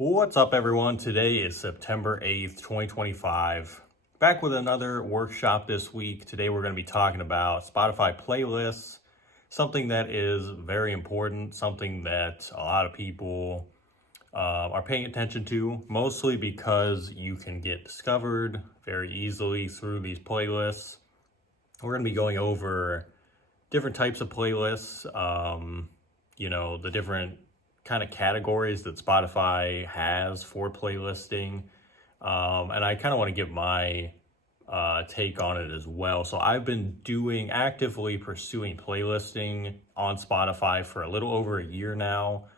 What's up, everyone? Today is September 8th, 2025. Back with another workshop this week. Today, we're going to be talking about Spotify playlists, something that is very important, something that a lot of people are paying attention to, mostly because you can get discovered very easily through these playlists. We're going to be going over different types of playlists, the different kind of categories that Spotify has for playlisting. And I kind of want to give my take on it as well. So I've been actively pursuing playlisting on Spotify for a little over a year now.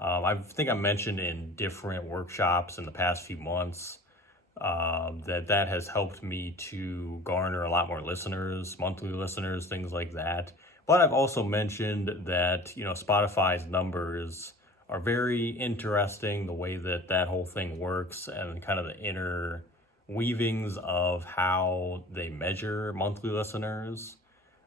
I think I mentioned in different workshops in the past few months that has helped me to garner a lot more listeners, monthly listeners, things like that. But I've also mentioned that, Spotify's numbers are very interesting, the way that whole thing works and kind of the inner weavings of how they measure monthly listeners.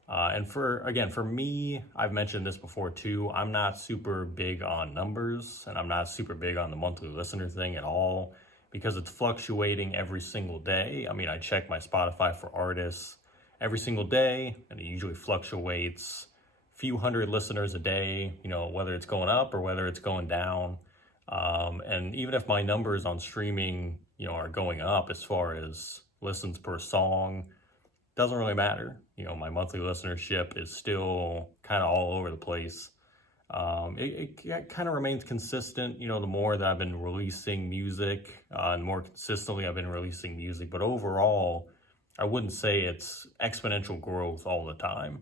And for me, I've mentioned this before too, I'm not super big on numbers and I'm not super big on the monthly listener thing at all because it's fluctuating every single day. I mean, I check my Spotify for artists every single day and it usually fluctuates few hundred listeners a day, whether it's going up or whether it's going down. And even if my numbers on streaming, are going up as far as listens per song, doesn't really matter. My monthly listenership is still kind of all over the place. It kind of remains consistent, the more that I've been releasing music, and more consistently I've been releasing music. But overall, I wouldn't say it's exponential growth all the time.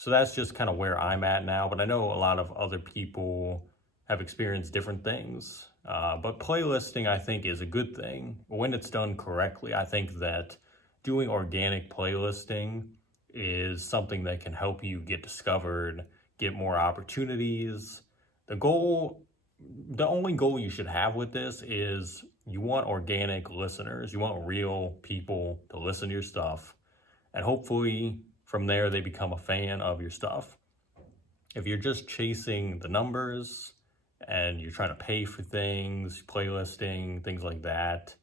So that's just kind of where I'm at now. But I know a lot of other people have experienced different things. But playlisting, I think, is a good thing. When it's done correctly, I think that doing organic playlisting is something that can help you get discovered, get more opportunities. The only goal you should have with this is you want organic listeners. You want real people to listen to your stuff. And hopefully from there, they become a fan of your stuff. If you're just chasing the numbers and you're trying to pay for things, playlisting, things like that,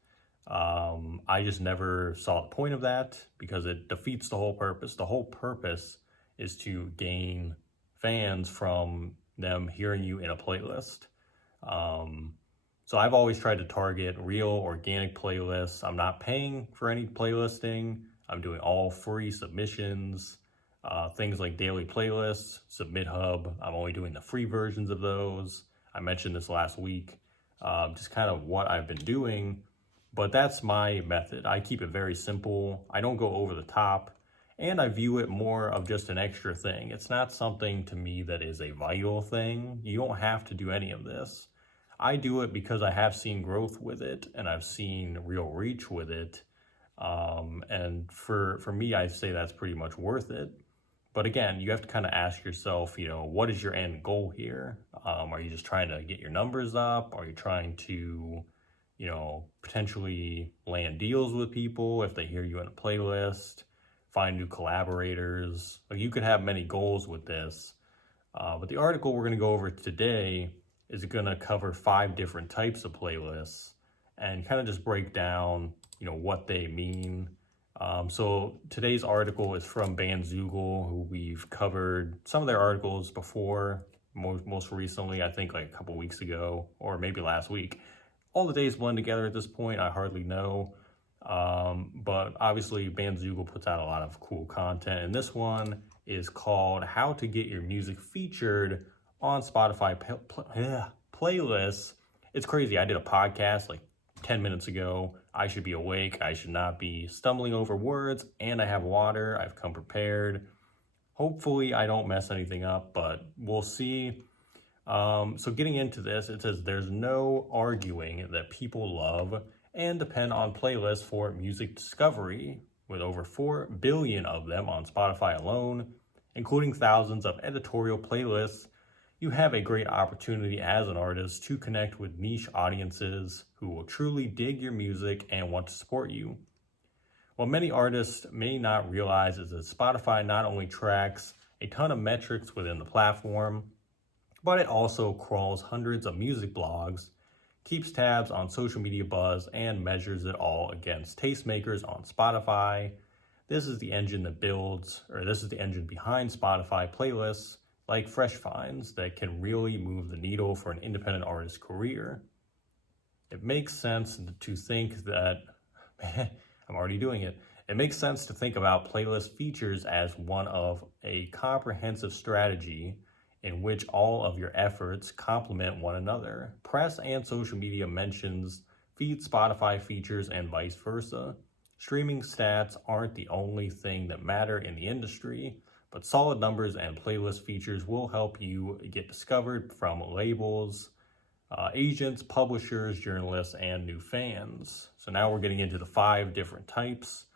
I just never saw the point of that because it defeats the whole purpose. The whole purpose is to gain fans from them hearing you in a playlist. So I've always tried to target real organic playlists. I'm not paying for any playlisting. I'm doing all free submissions, things like daily playlists, SubmitHub. I'm only doing the free versions of those. I mentioned this last week, just kind of what I've been doing, but that's my method. I keep it very simple. I don't go over the top, and I view it more of just an extra thing. It's not something to me that is a vital thing. You don't have to do any of this. I do it because I have seen growth with it, and I've seen real reach with it. And for me, I say that's pretty much worth it. But again, you have to kind of ask yourself, what is your end goal here? Are you just trying to get your numbers up? Are you trying to, potentially land deals with people if they hear you in a playlist, find new collaborators? Like, you could have many goals with this. But the article we're going to go over today is going to cover 5 different types of playlists and kind of just break down what they mean. So today's article is from Bandzoogle, who we've covered some of their articles before, most recently, I think like a couple weeks ago, or maybe last week. All the days blend together at this point, I hardly know. But obviously Bandzoogle puts out a lot of cool content, and this one is called How to Get Your Music Featured on Spotify Playlists. It's crazy. I did a podcast like 10 minutes ago. I should be awake. I should not be stumbling over words, and I have water. I've come prepared. Hopefully I don't mess anything up, but we'll see. So getting into this, it says there's no arguing that people love and depend on playlists for music discovery, with over 4 billion of them on Spotify alone, including thousands of editorial playlists. You have a great opportunity as an artist to connect with niche audiences who will truly dig your music and want to support you. What many artists may not realize is that Spotify not only tracks a ton of metrics within the platform, but it also crawls hundreds of music blogs keeps tabs on social media buzz, and measures it all against tastemakers on Spotify. This is the engine behind Spotify playlists like Fresh Finds that can really move the needle for an independent artist's career. It makes sense to think that, I'm already doing it. It makes sense to think about playlist features as one of a comprehensive strategy in which all of your efforts complement one another. Press and social media mentions feed Spotify features and vice versa. Streaming stats aren't the only thing that matter in the industry, but solid numbers and playlist features will help you get discovered from labels, agents, publishers, journalists, and new fans. So now we're getting into the 5 different types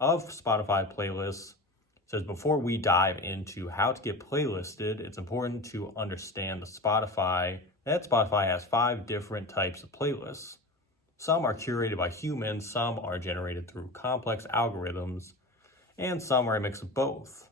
of Spotify playlists. It says, before we dive into how to get playlisted, it's important to understand that Spotify has 5 different types of playlists. Some are curated by humans, some are generated through complex algorithms, and some are a mix of both.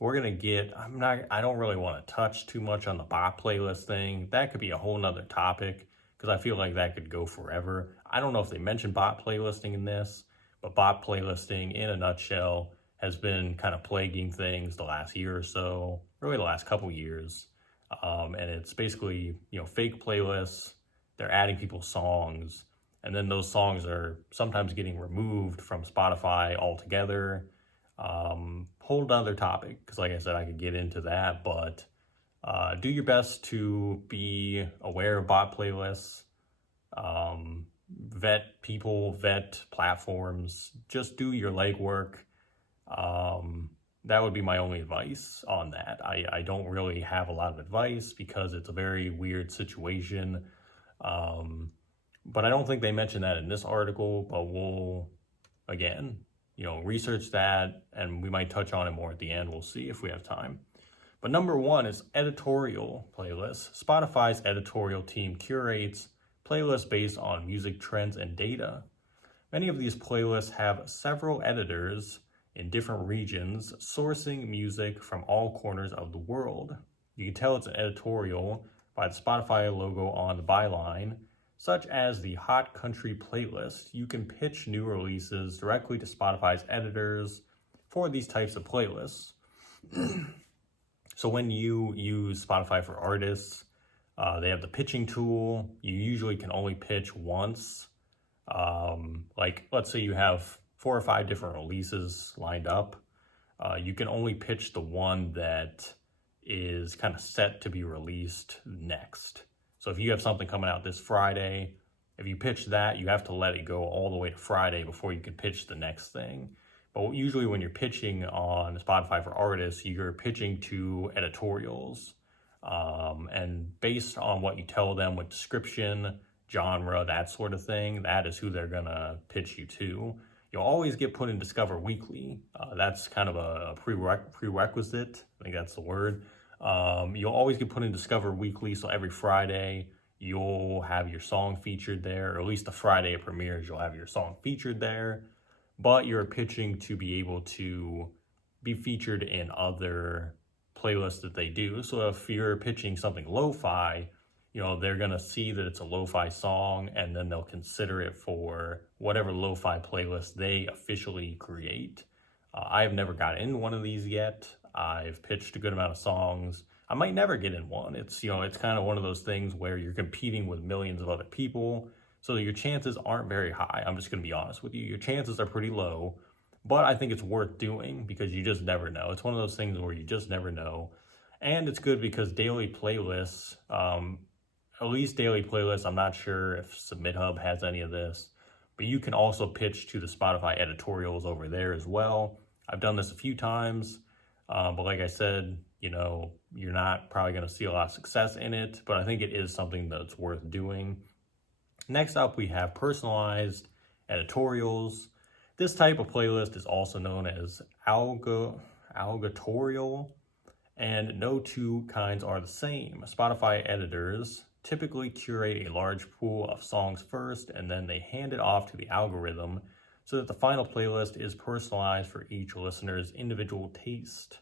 I don't really want to touch too much on the bot playlist thing. That could be a whole nother topic because I feel like that could go forever. I don't know if they mentioned bot playlisting in this, but bot playlisting in a nutshell has been kind of plaguing things the last year or so, really the last couple years. And it's basically, fake playlists. They're adding people's songs, and then those songs are sometimes getting removed from Spotify altogether. Whole other topic, because like I said, I could get into that, but do your best to be aware of bot playlists, vet people, vet platforms, just do your legwork. That would be my only advice on that. I don't really have a lot of advice because it's a very weird situation. But I don't think they mentioned that in this article, but we'll, again, research that, and we might touch on it more at the end. We'll see if we have time. But number 1 is editorial playlists. Spotify's editorial team curates playlists based on music trends and data. Many of these playlists have several editors in different regions sourcing music from all corners of the world. You can tell it's an editorial by the Spotify logo on the byline, such as the Hot Country playlist. You can pitch new releases directly to Spotify's editors for these types of playlists. So when you use Spotify for Artists, they have the pitching tool. You usually can only pitch once. Like, let's say you have 4 or 5 different releases lined up. You can only pitch the one that is kind of set to be released next. So if you have something coming out this Friday, if you pitch that, you have to let it go all the way to Friday before you can pitch the next thing. But usually when you're pitching on Spotify for Artists, you're pitching to editorials. And based on what you tell them with description, genre, that sort of thing, that is who they're going to pitch you to. You'll always get put in Discover Weekly. That's kind of a prerequisite. I think that's the word. You'll always get put in Discover Weekly, so every Friday you'll have your song featured there, or at least the Friday it premieres, you'll have your song featured there. But you're pitching to be able to be featured in other playlists that they do. So if you're pitching something lo-fi, they're going to see that it's a lo-fi song, and then they'll consider it for whatever lo-fi playlist they officially create. I have never got in one of these yet. I've pitched a good amount of songs. I might never get in one. It's kind of one of those things where you're competing with millions of other people. So your chances aren't very high. I'm just going to be honest with you. Your chances are pretty low, but I think it's worth doing because you just never know. It's one of those things where you just never know. And it's good because daily playlists, at least daily playlists, I'm not sure if SubmitHub has any of this, but you can also pitch to the Spotify editorials over there as well. I've done this a few times, but like I said, you're not probably going to see a lot of success in it, but I think it is something that's worth doing. Next up, we have personalized editorials. This type of playlist is also known as algatorial, and no two kinds are the same. Spotify editors typically curate a large pool of songs first, and then they hand it off to the algorithm so that the final playlist is personalized for each listener's individual taste.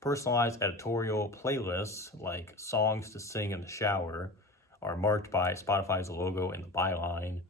Personalized editorial playlists, like songs to sing in the shower, are marked by Spotify's logo in the byline.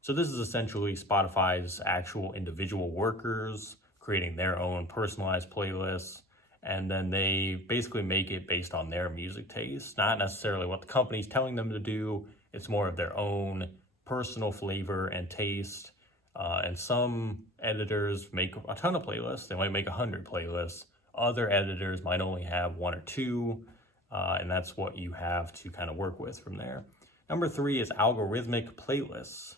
So this is essentially Spotify's actual individual workers creating their own personalized playlists, and then they basically make it based on their music taste, not necessarily what the company's telling them to do. It's more of their own personal flavor and taste. And some editors make a ton of playlists. They might make 100 playlists. Other editors might only have one or two, and that's what you have to kind of work with from there. Number 3 is algorithmic playlists.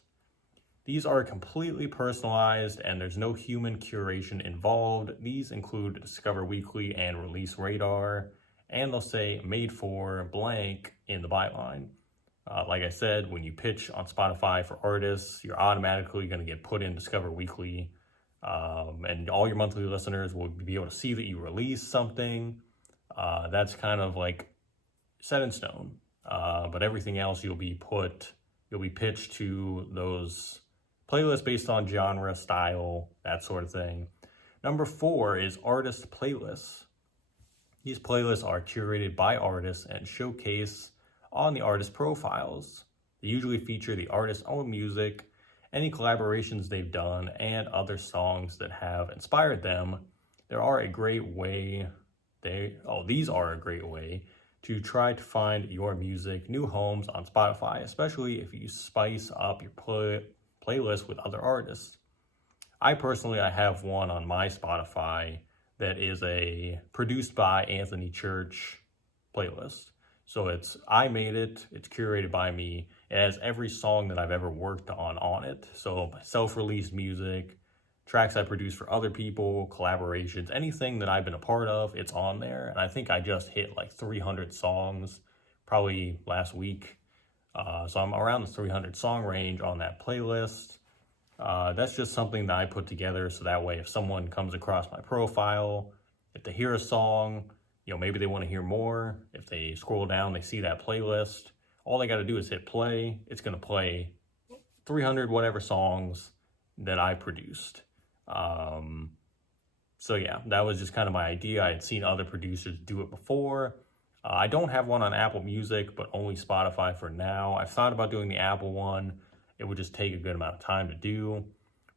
These are completely personalized and there's no human curation involved. These include Discover Weekly and Release Radar, and they'll say made for blank in the byline. Like I said, when you pitch on Spotify for artists, you're automatically going to get put in Discover Weekly, and all your monthly listeners will be able to see that you release something. That's kind of like set in stone. But everything else you'll be pitched to those playlists based on genre, style, that sort of thing. Number 4 is artist playlists. These playlists are curated by artists and showcase on the artist profiles. They usually feature the artist's own music, any collaborations they've done, and other songs that have inspired them. These are a great way to try to find your music new homes on Spotify, especially if you spice up your playlist with other artists. I have one on my Spotify that is a produced by Anthony Church playlist. So I made it, it's curated by me. It has every song that I've ever worked on it. So self-released music, tracks I produced for other people, collaborations, anything that I've been a part of, it's on there. And I think I just hit like 300 songs probably last week. So I'm around the 300 song range on that playlist. That's just something that I put together so that way if someone comes across my profile, if they hear a song, maybe they want to hear more. If they scroll down, they see that playlist. All they got to do is hit play. It's going to play 300 whatever songs that I produced. So yeah, that was just kind of my idea. I had seen other producers do it before. I don't have one on Apple Music, but only Spotify for now. I've thought about doing the Apple one. It would just take a good amount of time to do.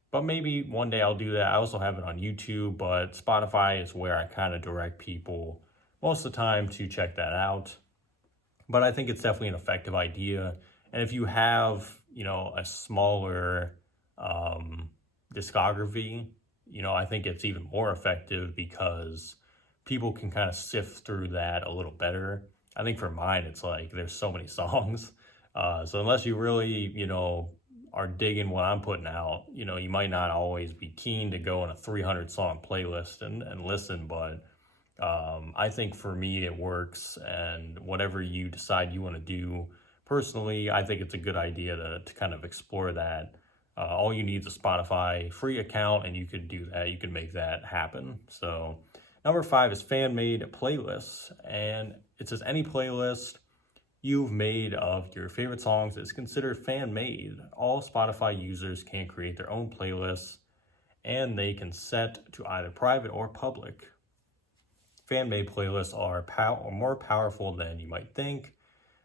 But maybe one day I'll do that. I also have it on YouTube, but Spotify is where I kind of direct people most of the time to check that out. But I think it's definitely an effective idea. And if you have, a smaller discography, I think it's even more effective because people can kind of sift through that a little better. I think for mine, it's like there's so many songs. So unless you really, are digging what I'm putting out, you might not always be keen to go on a 300 song playlist and listen, but I think for me it works, and whatever you decide you want to do personally, I think it's a good idea to kind of explore that. All you need is a Spotify free account and you could do that. You can make that happen. So number 5 is fan-made playlists, and it says any playlist you've made of your favorite songs is considered fan-made. All Spotify users can create their own playlists, and they can set to either private or public. Fan-made playlists are more powerful than you might think.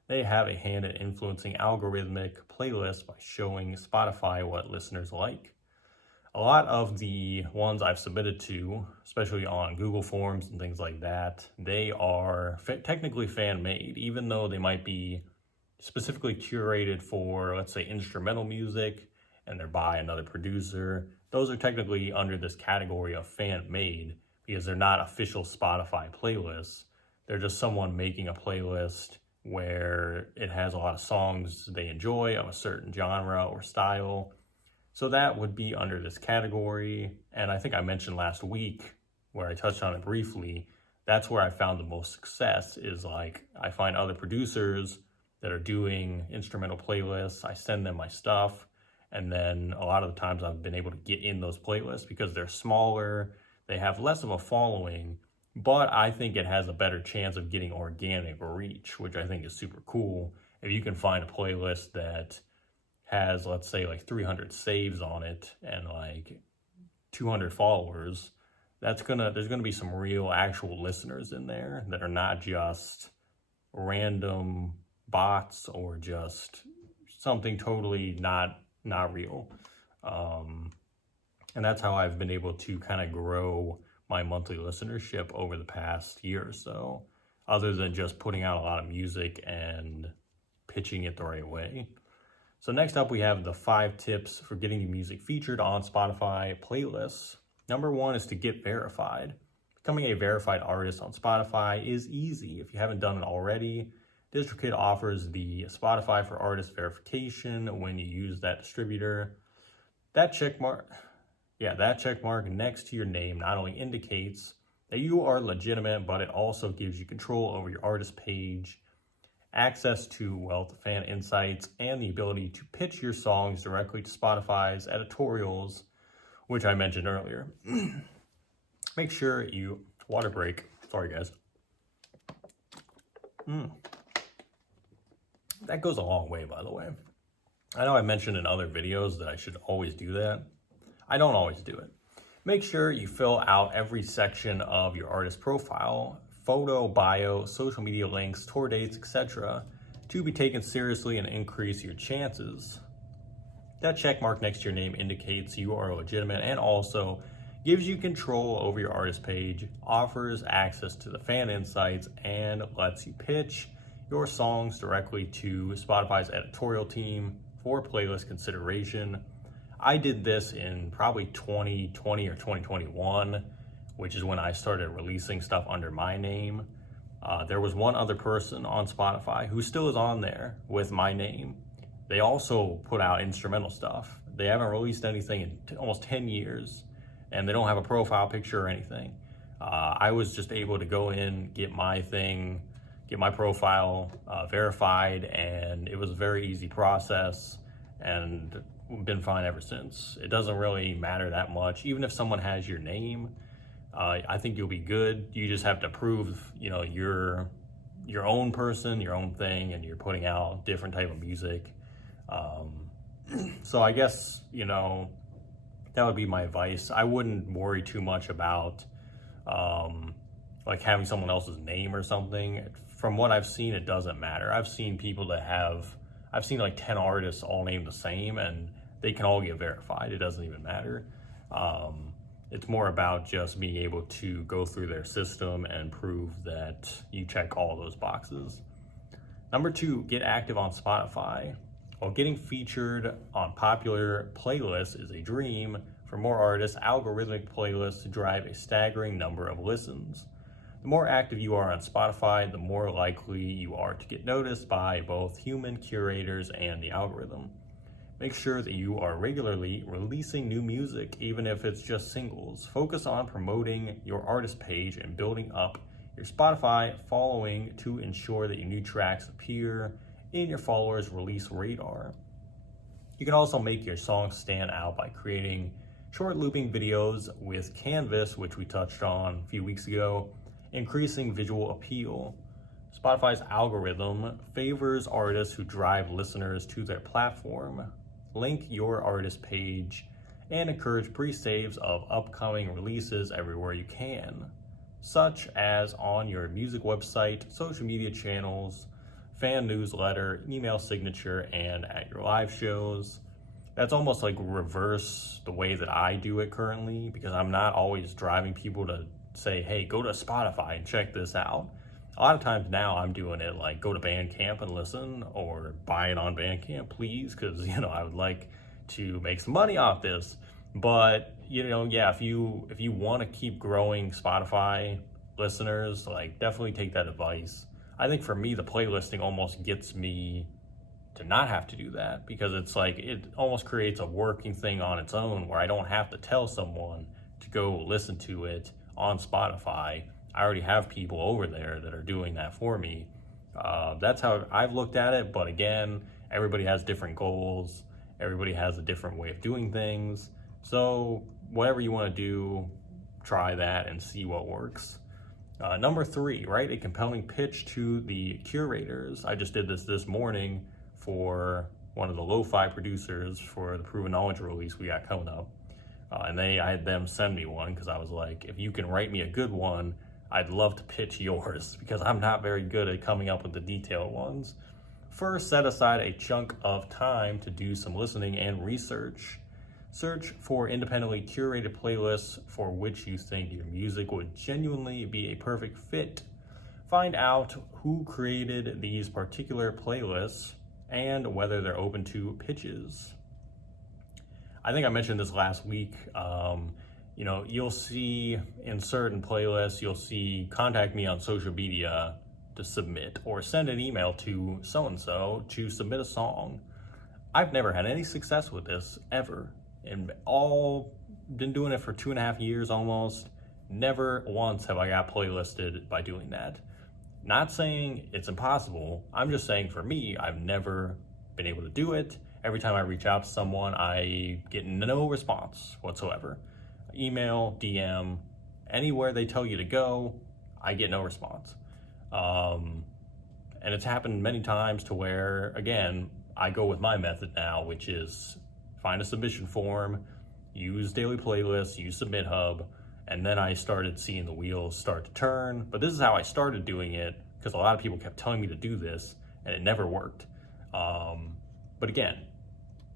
They have a hand in influencing algorithmic playlists by showing Spotify what listeners like. A lot of the ones I've submitted to, especially on Google Forms and things like that, they are technically fan-made, even though they might be specifically curated for, let's say, instrumental music, and they're by another producer. Those are technically under this category of fan-made because they're not official Spotify playlists. They're just someone making a playlist where it has a lot of songs they enjoy of a certain genre or style. So that would be under this category. And I think I mentioned last week where I touched on it briefly, that's where I found the most success is like I find other producers that are doing instrumental playlists. I send them my stuff. And then a lot of the times I've been able to get in those playlists because they're smaller, they have less of a following, but I think it has a better chance of getting organic reach, which I think is super cool. If you can find a playlist that has, let's say, like 300 saves on it and like 200 followers, there's gonna be some real actual listeners in there that are not just random bots or just something totally not real. And that's how I've been able to kind of grow my monthly listenership over the past year or so, other than just putting out a lot of music and pitching it the right way. So next up, we have the 5 tips for getting your music featured on Spotify playlists. Number 1 is to get verified. Becoming a verified artist on Spotify is easy. If you haven't done it already, DistroKid offers the Spotify for Artists verification when you use that distributor. That check mark next to your name not only indicates that you are legitimate, but it also gives you control over your artist page, access to wealth of fan insights, and the ability to pitch your songs directly to Spotify's editorials, which I mentioned earlier. Make sure you, water break, sorry guys. That goes a long way, by the way. I know I mentioned in other videos that I should always do that. I don't always do it. Make sure you fill out every section of your artist profile, photo, bio, social media links, tour dates, etc., to be taken seriously and increase your chances. That check mark next to your name indicates you are legitimate and also gives you control over your artist page, offers access to the fan insights, and lets you pitch your songs directly to Spotify's editorial team for playlist consideration. I did this in probably 2020 or 2021, which is when I started releasing stuff under my name. There was one other person on Spotify who still is on there with my name. They also put out instrumental stuff. They haven't released anything in almost 10 years, and they don't have a profile picture or anything. I was just able to go in, get my thing, get my profile verified, and it was a very easy process, and been fine ever since. It doesn't really matter that much. Even if someone has your name, I think you'll be good. You just have to prove, you're your own person, your own thing, and you're putting out different type of music. So I guess, that would be my advice. I wouldn't worry too much about like having someone else's name or something. From what I've seen, it doesn't matter. I've seen people that I've seen like 10 artists all named the same, and they can all get verified. It doesn't even matter. It's more about just being able to go through their system and prove that you check all those boxes. Number 2, get active on Spotify. While getting featured on popular playlists is a dream, for more artists, algorithmic playlists drive a staggering number of listens. The more active you are on Spotify, the more likely you are to get noticed by both human curators and the algorithm. Make sure that you are regularly releasing new music, even if it's just singles. Focus on promoting your artist page and building up your Spotify following to ensure that your new tracks appear in your followers' release radar. You can also make your songs stand out by creating short looping videos with Canvas, which we touched on a few weeks ago, increasing visual appeal. Spotify's algorithm favors artists who drive listeners to their platform. Link your artist page and encourage pre-saves of upcoming releases everywhere you can, such as on your music website, social media channels, fan newsletter, email signature, and at your live shows. That's almost like reverse the way that I do it currently, because I'm not always driving people to say, hey, go to Spotify and check this out. A lot of times now I'm doing it like go to Bandcamp and listen, or buy it on Bandcamp, please, because I would like to make some money off this. But if you want to keep growing Spotify listeners, like definitely take that advice. I think for me, the playlisting almost gets me to not have to do that, because it's like it almost creates a working thing on its own where I don't have to tell someone to go listen to it on Spotify. I already have people over there that are doing that for me. That's how I've looked at it. But again, everybody has different goals. Everybody has a different way of doing things. So whatever you want to do, try that and see what works. Number 3, write a compelling pitch to the curators. I just did this morning for one of the lo-fi producers for the Proven Knowledge release we got coming up. And I had them send me one, because I was like, if you can write me a good one, I'd love to pitch yours, because I'm not very good at coming up with the detailed ones. First, set aside a chunk of time to do some listening and research. Search for independently curated playlists for which you think your music would genuinely be a perfect fit. Find out who created these particular playlists and whether they're open to pitches. I think I mentioned this last week. You'll see in certain playlists, you'll see contact me on social media to submit, or send an email to so-and-so to submit a song. I've never had any success with this ever. And been doing it for 2.5 years almost. Never once have I got playlisted by doing that. Not saying it's impossible. I'm just saying for me, I've never been able to do it. Every time I reach out to someone, I get no response whatsoever. Email, DM, anywhere they tell you to go, I get no response. And it's happened many times to where, again, I go with my method now, which is find a submission form, use Daily Playlists, use SubmitHub, and then I started seeing the wheels start to turn. But this is how I started doing it, because a lot of people kept telling me to do this, and it never worked. But again,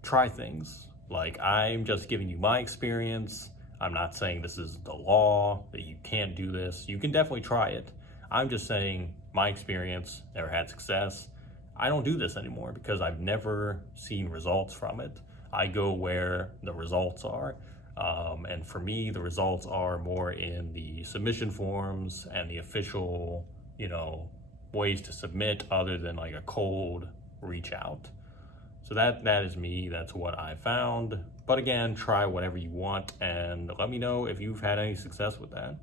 try things. Like, I'm just giving you my experience. I'm not saying this is the law, that you can't do this. You can definitely try it. I'm just saying my experience, never had success. I don't do this anymore because I've never seen results from it. I go where the results are. And for me, the results are more in the submission forms and the official, ways to submit other than like a cold reach out. So that is me. That's what I found. But again, try whatever you want and let me know if you've had any success with that.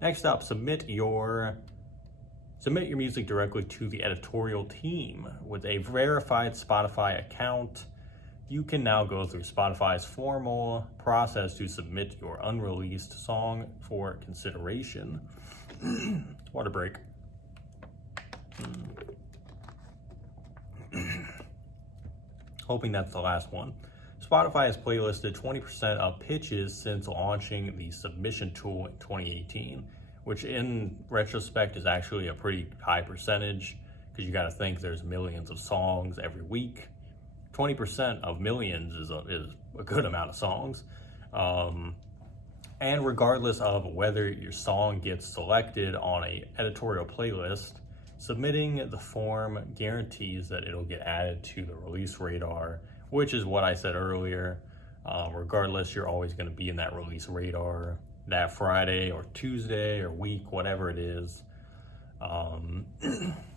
Next up, submit your music directly to the editorial team. With a verified Spotify account, you can now go through Spotify's formal process to submit your unreleased song for consideration. Water break. Hoping that's the last one. Spotify has playlisted 20% of pitches since launching the submission tool in 2018, which in retrospect is actually a pretty high percentage, because you got to think there's millions of songs every week. 20% of millions is a good amount of songs. And regardless of whether your song gets selected on an editorial playlist, submitting the form guarantees that it'll get added to the release radar, which is what I said earlier. Regardless, you're always going to be in that release radar that Friday or Tuesday or week, whatever it is.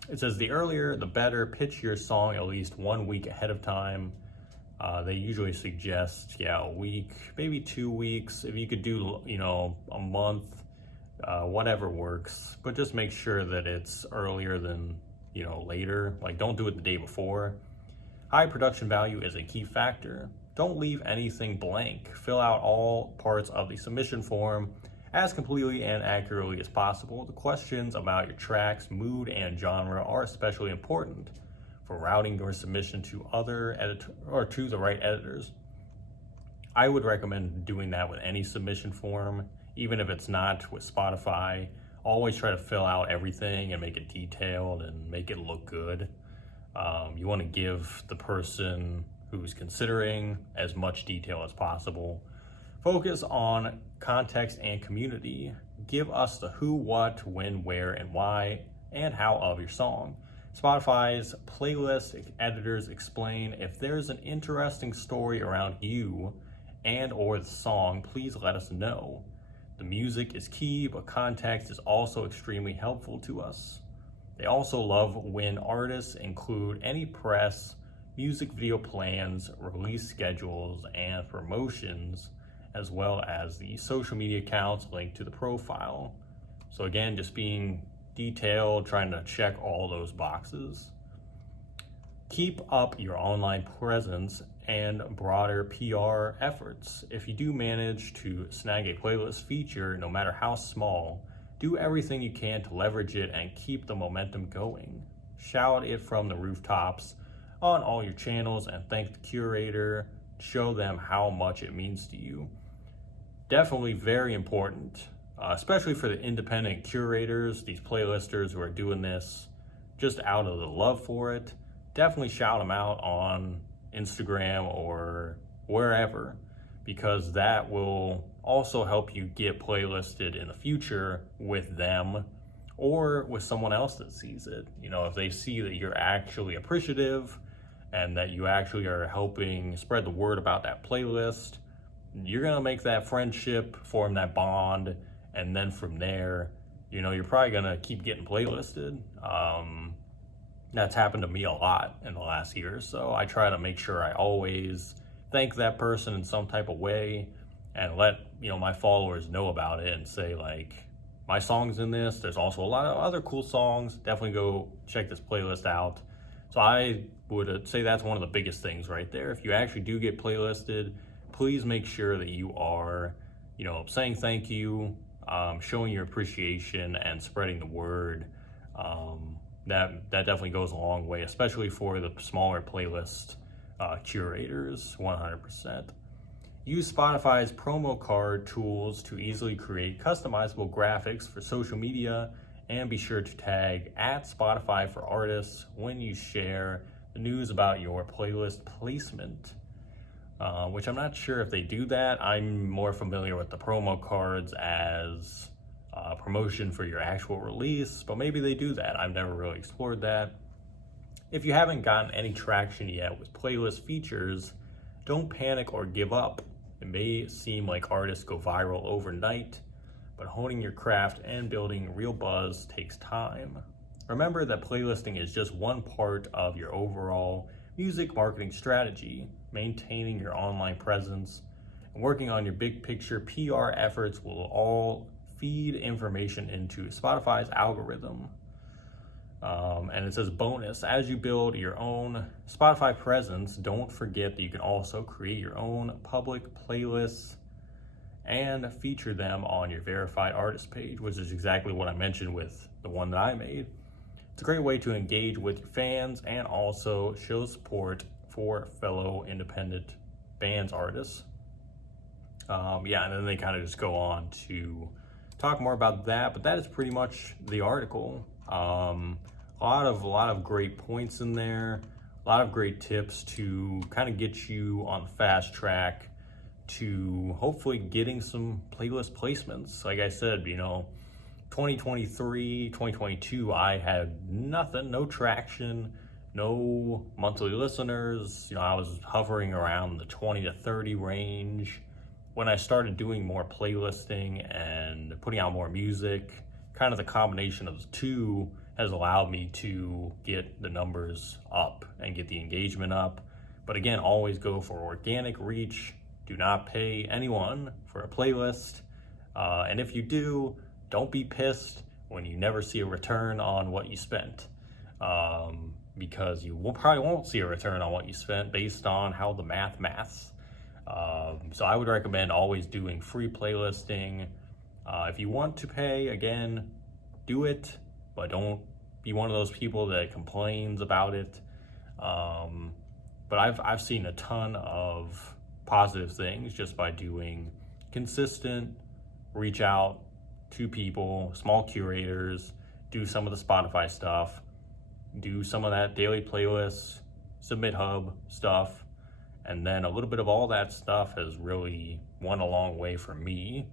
It says the earlier, the better. Pitch your song at least 1 week ahead of time. They usually suggest, a week, maybe 2 weeks. If you could do, a month, whatever works. But just make sure that it's earlier than, later. Like, don't do it the day before. High production value is a key factor. Don't leave anything blank. Fill out all parts of the submission form as completely and accurately as possible. The questions about your track's mood and genre are especially important for routing your submission to to the right editors. I would recommend doing that with any submission form, even if it's not with Spotify. Always try to fill out everything and make it detailed and make it look good. You want to give the person who's considering as much detail as possible. Focus on context and community. Give us the who, what, when, where, and why, and how of your song. Spotify's playlist editors explain, if there's an interesting story around you and or the song, please let us know. The music is key, but context is also extremely helpful to us. They also love when artists include any press, music video plans, release schedules, and promotions, as well as the social media accounts linked to the profile. So again, just being detailed, trying to check all those boxes. Keep up your online presence and broader PR efforts. If you do manage to snag a playlist feature, no matter how small, do everything you can to leverage it and keep the momentum going. Shout it from the rooftops on all your channels and thank the curator. Show them how much it means to you. Definitely very important, especially for the independent curators, these playlisters who are doing this just out of the love for it, definitely shout them out on Instagram or wherever, because that will also help you get playlisted in the future with them or with someone else that sees it. You know, if they see that you're actually appreciative and that you actually are helping spread the word about that playlist, you're gonna make that friendship, form that bond, and then from there, you know, you're probably gonna keep getting playlisted. That's happened to me a lot in the last year, so I try to make sure I always thank that person in some type of way and let, you know, my followers know about it and say, like, my song's in this. There's also a lot of other cool songs. Definitely go check this playlist out. So I would say that's one of the biggest things right there. If you actually do get playlisted, please make sure that you are, you know, saying thank you, showing your appreciation and spreading the word. That definitely goes a long way, especially for the smaller playlist curators, 100%. Use Spotify's promo card tools to easily create customizable graphics for social media, and be sure to tag @Spotify for Artists when you share the news about your playlist placement, which I'm not sure if they do that. I'm more familiar with the promo cards as promotion for your actual release, but maybe they do that. I've never really explored that. If you haven't gotten any traction yet with playlist features, don't panic or give up. It may seem like artists go viral overnight, but honing your craft and building real buzz takes time. Remember that playlisting is just one part of your overall music marketing strategy. Maintaining your online presence and working on your big picture PR efforts will all feed information into Spotify's algorithm. And it says bonus, as you build your own Spotify presence, don't forget that you can also create your own public playlists and feature them on your verified artist page, which is exactly what I mentioned with the one that I made. It's a great way to engage with your fans and also show support for fellow independent bands artists. And then they kind of just go on to talk more about that, but that is pretty much the article. A lot of great points in there, a lot of great tips to kind of get you on the fast track to hopefully getting some playlist placements. Like I said, you know, 2023, 2022, I had nothing, no traction, no monthly listeners. You know, I was hovering around the 20 to 30 range. When I started doing more playlisting and putting out more music, kind of the combination of the two has allowed me to get the numbers up and get the engagement up. But again, always go for organic reach. Do not pay anyone for a playlist. And if you do, don't be pissed when you never see a return on what you spent. Because you probably won't see a return on what you spent based on how the maths. So I would recommend always doing free playlisting. If you want to pay, again, do it, but don't be one of those people that complains about it. But I've seen a ton of positive things just by doing consistent reach out to people, small curators, do some of the Spotify stuff, do some of that daily playlist, Submit Hub stuff, and then a little bit of all that stuff has really went a long way for me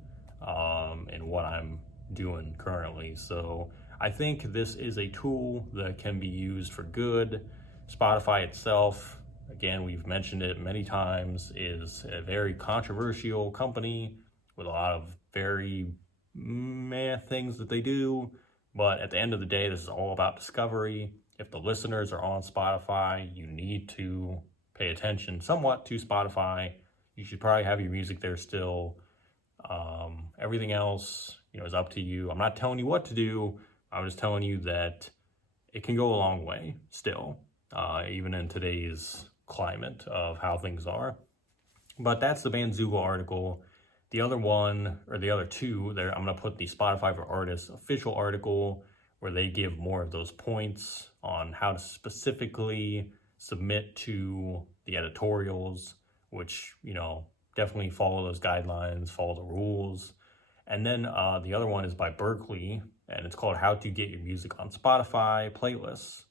in what I'm doing currently. So I think this is a tool that can be used for good. Spotify itself, again, we've mentioned it many times, is a very controversial company with a lot of very meh things that they do. But at the end of the day, this is all about discovery. If the listeners are on Spotify, you need to pay attention somewhat to Spotify. You should probably have your music there still. Everything else, you know, is up to you. I'm not telling you what to do. I'm just telling you that it can go a long way still, even in today's climate of how things are. But that's the Bandzoogle article. The other one, or the other two, there, I'm going to put the Spotify for Artists official article where they give more of those points on how to specifically submit to the editorials, which, you know, definitely follow those guidelines, follow the rules. And then the other one is by Berkeley, and it's called How to Get Your Music on Spotify Playlists.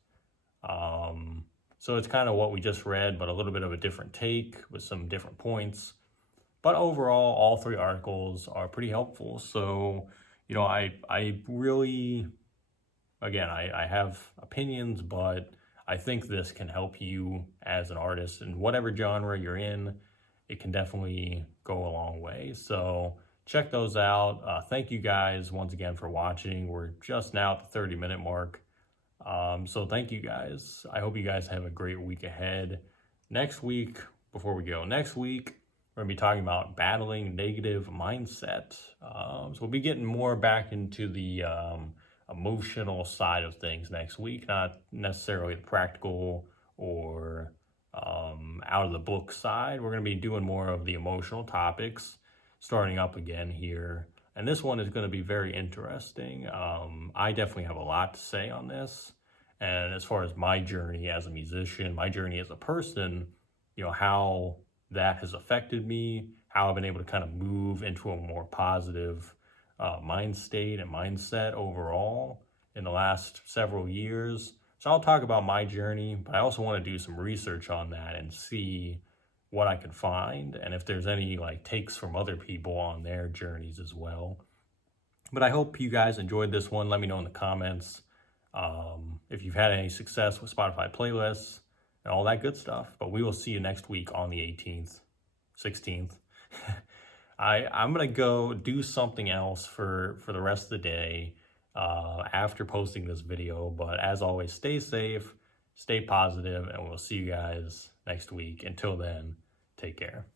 So it's kind of what we just read, but a little bit of a different take with some different points. But overall, all 3 articles are pretty helpful. So, I really, again, I have opinions, but I think this can help you as an artist in whatever genre you're in. It can definitely go a long way. So check those out. Thank you guys once again for watching. We're just now at the 30-minute mark. So thank you guys. I hope you guys have a great week ahead. Next week, we're going to be talking about battling negative mindset. So we'll be getting more back into the emotional side of things next week, not necessarily the practical or out of the book side. We're going to be doing more of the emotional topics starting up again here. And this one is going to be very interesting. I definitely have a lot to say on this. And as far as my journey as a musician, my journey as a person, how that has affected me, how I've been able to kind of move into a more positive mind state and mindset overall in the last several years. So I'll talk about my journey, but I also want to do some research on that and see what I can find, and if there's any takes from other people on their journeys as well. But I hope you guys enjoyed this one. Let me know in the comments if you've had any success with Spotify playlists and all that good stuff. But we will see you next week on the 18th, 16th. I'm gonna go do something else for the rest of the day after posting this video. But as always, stay safe, stay positive, and we'll see you guys next week. Until then, take care.